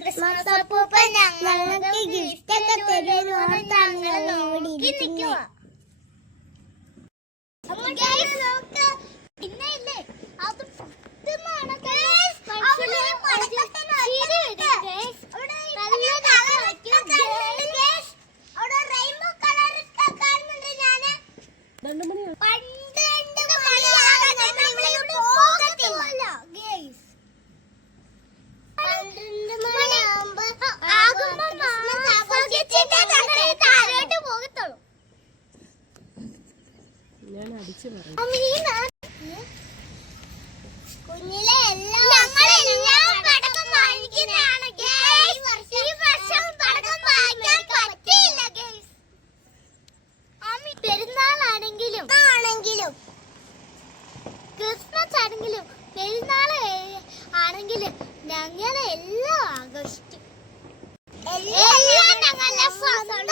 Christmas അപ്പൂപ്പൻ ഞങ്ങൾക്ക് gift ഒക്കെ തരുമെന്ന് ഓർത്താണ് ഞാൻ അടിച്ചു പറയും പെരുന്നാളാണെങ്കിലും ആണെങ്കിലും ഞങ്ങളെ എല്ലാം ആഘോഷിക്കും. എല്ലാം ഞങ്ങളുടെ സ്വന്തം